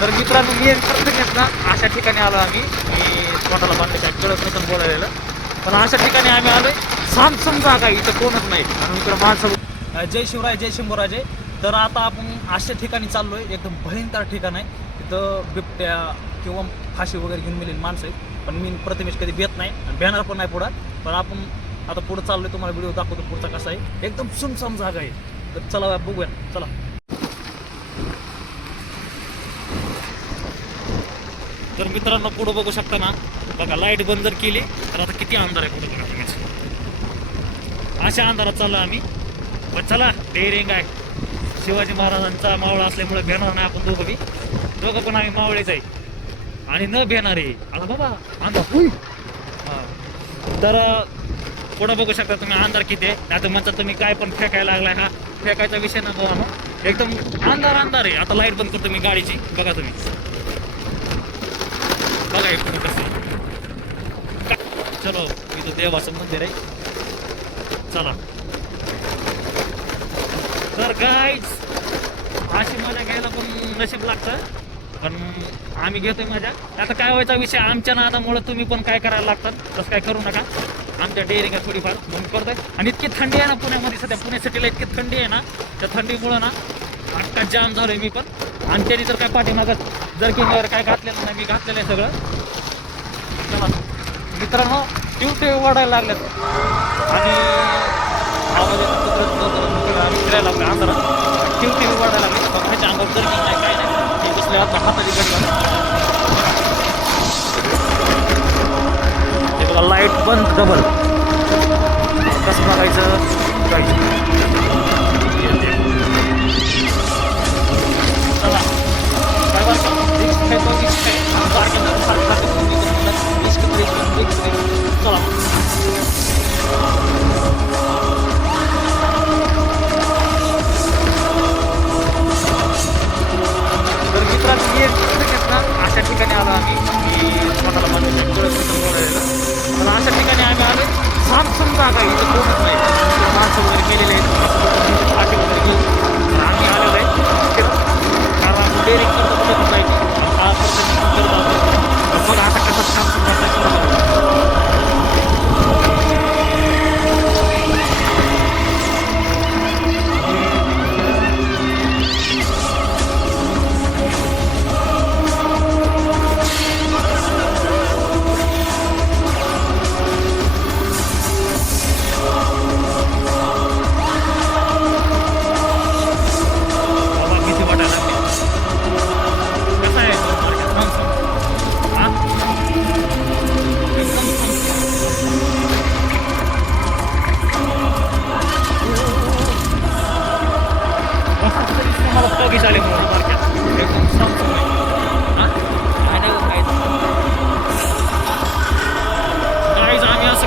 तर मित्रांनो मी प्रत्येक ना अशा ठिकाणी आलो आम्ही. मी तोंडाला बांधले काय कळत नाही पण बोलायला. पण अशा ठिकाणी आम्ही आलोय सामसम जागा इथं कोणच नाही. आणि इकडं माणसं जय शिवराय जय शंभूराजे. तर आता आपण अशा ठिकाणी चाललोय एकदम भयंकर ठिकाण आहे. तिथं बिबट्या किंवा फाशी वगैरे घेऊन मिळेल माणसं आहेत. पण मी प्रथमेश कधी भेट नाही आणि बॅनर पण नाही पुढं. पण आपण आता पुढं चाललोय तुम्हाला व्हिडिओ दाखवतो पुढचा कसा आहे. एकदम सुमसम जागा आहे. तर चला बघूया चला. तर मित्रांनो पुढं बघू शकता ना बघा लाईट बंद जर केली तर आता किती अंधार आहे पुढे बघा तुम्हीच. अशा अंधारात चाललो आम्ही. पण चला डेअरिंग आहे. शिवाजी महाराजांचा मावळा असल्यामुळे भेणार नाही आपण दोघं पण आम्ही मावळेच आहे आणि न भेणार आहे. आता बाबा अंधार तर पुढं बघू शकता तुम्ही अंधार किती आहे. नाही तर म्हणतात तुम्ही काय पण फेकायला लागलाय. हा फेकायचा विषय नको आणू. एकदम अंधार आहे. आता लाईट बंद करतो मी गाडीची. बघा तुम्ही बघा हे पुढे कसं. चलो इथं देवाचं मंदिर आहे. चला तर गाईज अशी मजा घ्यायला पण नशीब लागतं. पण आम्ही घेतोय मजा. आता काय व्हायचा विषय आमच्या नादामुळे तुम्ही पण काय करायला लागतात तसं काय करू नका. आमच्या डेअरिंग आहे थोडीफार म्हणून करतोय. आणि इतकी थंडी आहे ना पुण्यामध्ये सध्या. पुणे सिटीला इतकी थंडी आहे ना. त्या थंडीमुळं ना अख्खा जाम झालोय मी पण. आणि त्यांनी तर काय पाठीमागं जर्किंग वगैरे काय घातलेलं नाही. मी घातलेलं आहे सगळं. चला मित्रांनो ट्यूबटे वाढायला लागलेत आणि आवाज फिरायला लागला अंधारात. ट्यूबटे वाढायला लागले. ह्याच्या अंगावर जर्किंग नाही काय नाही. हे दुसऱ्या हाताली गडला ते बघा लाईट बंद डबल. कसं बघायचं चला काय बरं चला. तर मित्रांनो मी ना अशा ठिकाणी आलो आम्ही. मी स्वतःला बांधून बोलायला. पण अशा ठिकाणी आम्ही आलो सामसम जागा इथं कोणच नाही. माणसं वगैरे गेलेले आहेत. फाटी वगैरे घेऊन आम्ही आलेलो आहे. कारण आम्ही डेअरिंग करतो कुठं पण जायची. मग आता कसं सामसम जाता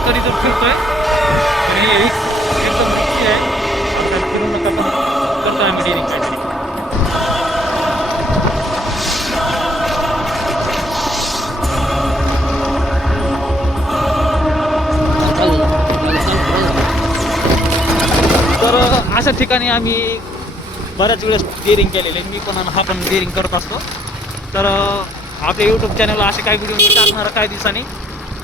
कधीतरी फिरतोय. पण हे एकदम रिस्की आहे. आपल्याला फिरू नका पण करतोय आम्ही डेअरिंग काहीतरी. तर अशा ठिकाणी आम्ही बऱ्याच वेळेस डेअरिंग केलेले. मी पण हा पण डेअरिंग करत असतो. तर आपल्या यूट्यूब चॅनलला असे काही व्हिडिओ मी टाकणार काही दिवसांनी.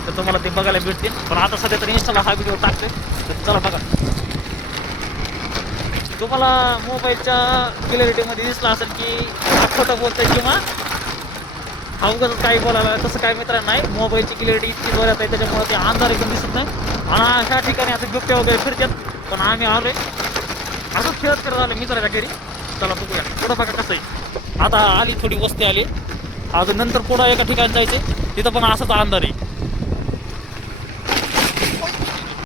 तर तुम्हाला ते बघायला भेटतील. पण आता सध्या तर इन्स्टाला हा व्हिडिओ टाकते. तर चला बघा. तुम्हाला मोबाईलच्या क्लॅरिटीमध्ये दिसला असेल की खोटं बोलतोय किंवा अवघड काही बोलायला. तसं काय मित्रांनो नाही. मोबाईलची क्लॅरिटी इतकी जोरात आहे त्याच्यामुळे ते अंधार एकदम दिसत नाही. आणि ह्या ठिकाणी आता बिबट्या वगैरे फिरतात. पण आम्ही आलोय असंच खेळत करत आलो मित्राच्या घरी. चला बघूया पुढं बघा कसं आहे. आता आली थोडी वस्ती आली. अजून नंतर पुढं एका ठिकाणी जायचे. तिथं पण असंच अंधार आहे.